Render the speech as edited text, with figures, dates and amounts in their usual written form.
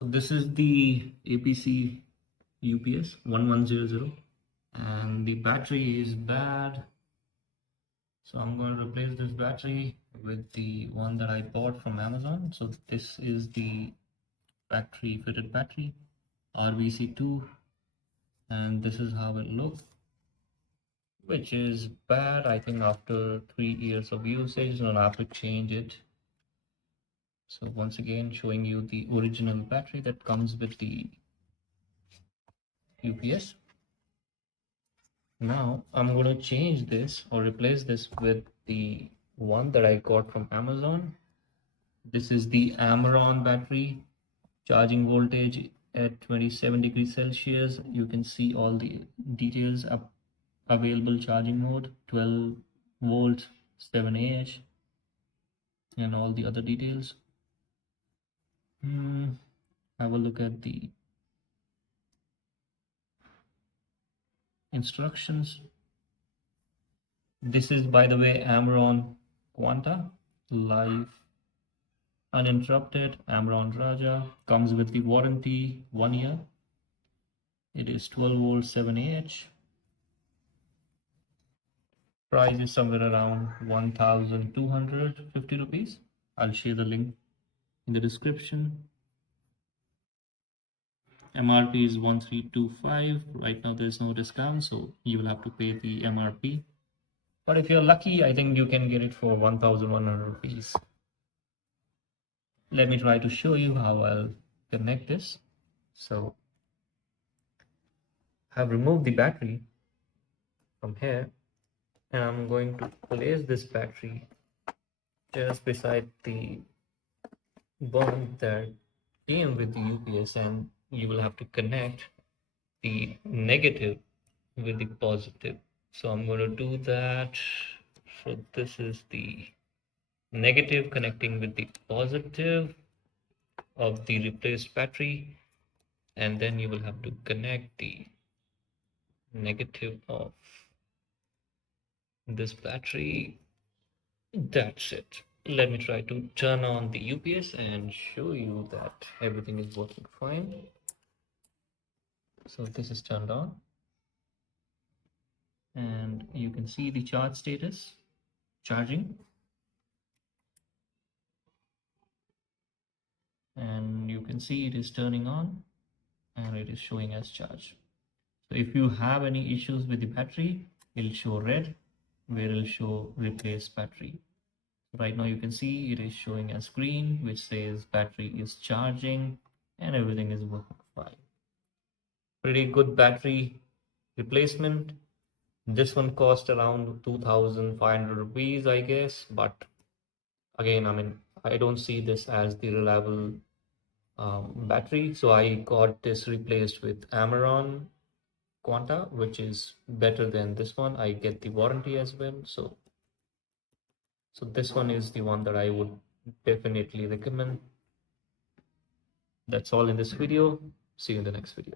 So this is the APC UPS 1100 and the battery is bad. So I'm going to replace this battery with the one that I bought from Amazon. So this is the factory fitted battery RVC2, and this is how it looks, which is bad. I think after 3 years of usage, I'll have to change it. So once again, showing you the original battery that comes with the UPS. Now I'm going to change this or replace this with the one that I got from Amazon. This is the Amaron battery, charging voltage at 27 degrees Celsius. You can see all the details up available charging mode, 12 volts, 7Ah, and all the other details. Have a look at the instructions. This is, by the way, Amaron Quanta, live, uninterrupted, Amaron Raja, comes with the warranty 1 year. It is 12 volts, 7Ah. Price is somewhere around 1,250 rupees. I'll share the link in the description. MRP is 1325. Right now there's no discount, so you will have to pay the MRP. But if you're lucky, I think you can get it for 1,100 rupees. Let me try to show you how I'll connect this. So I've removed the battery from here, and I'm going to place this battery just beside the bond that came with the UPS, and you will have to connect the negative with the positive. So I'm going to do that. So this is the negative connecting with the positive of the replaced battery, and then you will have to connect the negative of this battery. That's it. Let me try to turn on the UPS and show you that everything is working fine. So this is turned on, and you can see the charge status, charging, and you can see it is turning on and it is showing as charged. So if you have any issues with the battery, it'll show red where it'll show replace battery. Right now you can see it is showing as green, which says battery is charging and everything is working fine. Pretty good battery replacement. This one cost around 2,500 rupees, I guess, but again, I mean, I don't see this as the reliable battery, so I got this replaced with Amaron Quanta, which is better than this one. I get the warranty as well, so this one is the one that I would definitely recommend. That's all in this video. See you in the next video.